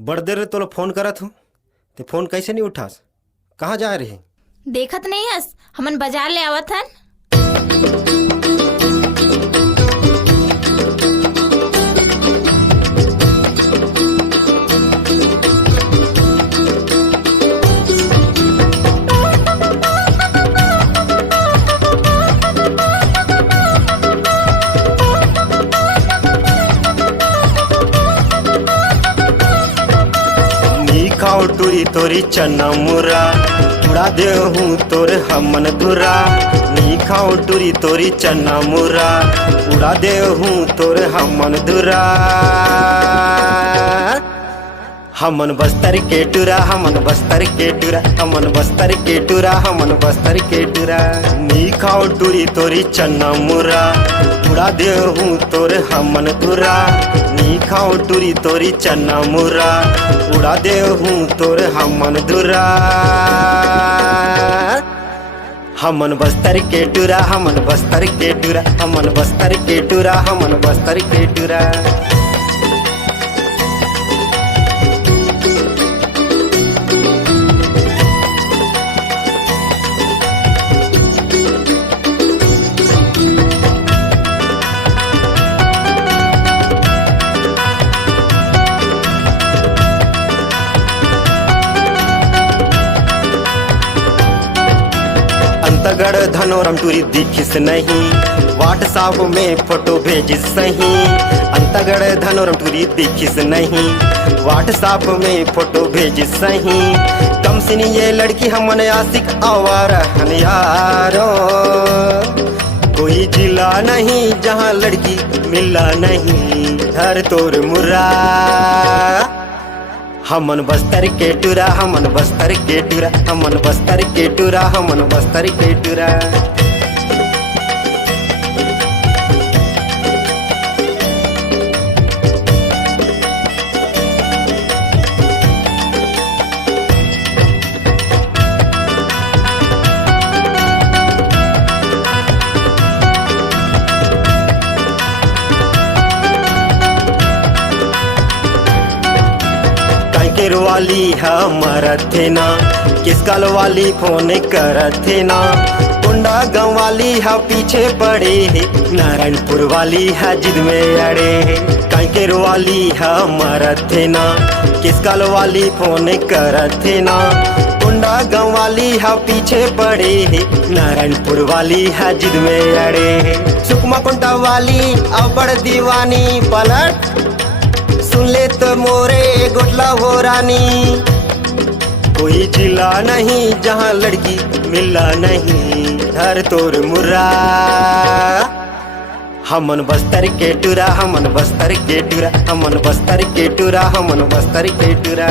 बड़ देर तोला फोन करत हूँ ते फोन कैसे नहीं उठास? कहाँ जा रही? देखत नहीं हस हमन बाजार ले आवत हन। खाओ टूरी तोरी चना मुरा उड़ा दे हूँ तोरे हमन धुरा। नी खाओ टूरी तोरी चना मुरा उड़ा दे हूँ तोरे हमन धुरा। हमन बस्तर के टूरा, हमन बस्तर के टूरा, हमन बस्तर के टूरा, हमन बस्तर के टूरा। नी खाओ टूरी तोरी चना मुरा उड़ा दे हूँ तोरे हमन धुरा। नी खाओ टूरी तोरी चना मुरा उड़ा दे हूँ तोरे हमन धुरा। हमन बस्तर के टूरा, हमन बस्तर के टूरा, हमन बस्तर के टूरा, हमन बस्तर के टूरा। अंतगढ़ धनोरम टूरी दिखिस नहीं, व्हाट्सएप में फोटो भेजिस सही। अंतगढ़ धनोरम टूरी दिखिस नहीं, व्हाट्सएप में फोटो भेजिस सही। कम सिनी ये लड़की हमन आशिक आवारा हन यारो। कोई जिला नहीं जहाँ लड़की मिला नहीं, हर तोर मुर्रा। हमन बस्तर के टूरा, हमन बस्तर के टूरा, हमन बस्तर के टूरा, हमन बस्तर के टूरा। केर वाली हमारा थे ना, किस कल वाली फोन करत थे ना। कुंडा गाँव वाली है पीछे पड़े है, नारायणपुर वाली है जिद में अड़े है। कांकेर वाली हमारा थे ना, किस कल वाली फोन करत थे ना। कुंडा गाँव वाली है पीछे पड़े है, नारायणपुर वाली है जिद में अड़े है। सुकमा कुंटा वाली अब बड़ दीवानी, पलट सुन ले तो मोरे गोटला हो रानी। कोई जिला नहीं जहाँ लड़की मिला नहीं, हर तोर मुर्रा। हमन बस्तर के टूरा, हमन बस्तर के टूरा, हमन बस्तर के टूरा, हमन बस्तर के टूरा।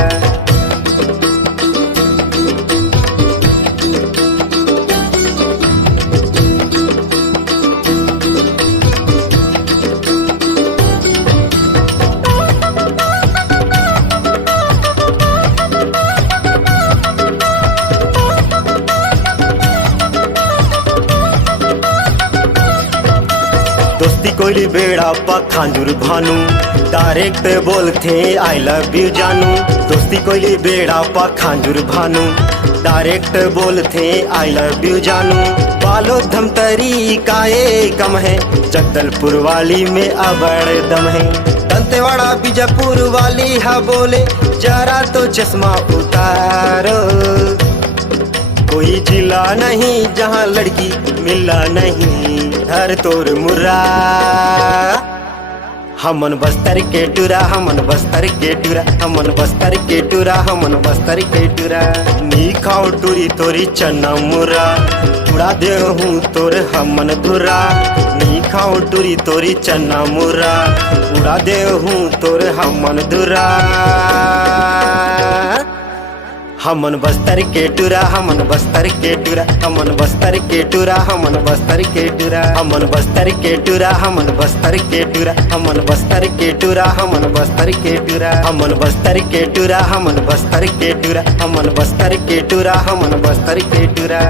दोस्ती कोयली बेड़ा पखांजुर भानु, डायरेक्ट बोलते आई लव यू जानू। दोस्ती कोयली बेड़ा पखांजुर भानु, डायरेक्ट बोलते आई लव यू जानू। बालो धमतरी काए कम है, जगदलपुर वाली में अबड़ दम है। दंतेवाड़ा बीजापुर वाली है बोले जरा तो चश्मा उतारो। कोई जिला नहीं जहाँ लड़की मिला नहीं, हर तोर मुर्रा। हमन बस्तर के टूरा, हमन बस्तर के टूरा, हमन बस्तर के टूरा, हमन बस्तर के टूरा। नी खाओ टूरी तोरी चना मुरा उड़ा दे हूँ तोरे हमन धुरा। नी खाओ टूरी तोरी चना मुरा उड़ा दे हूँ तोरे हमन धुरा। हमन बस्तर के टूरा, हमन बस्तर के टूरा, हमन बस्तर के टूरा, हमन बस्तर के टूरा। हमन बस्तर के टूरा, हमन बस्तर के टूरा, हमन बस्तर के टूरा, हमन बस्तर के टूरा। हमन बस्तर के टूरा, हमन बस्तर के टूरा, हमन बस्तर के टूरा, हमन बस्तर के टूरा।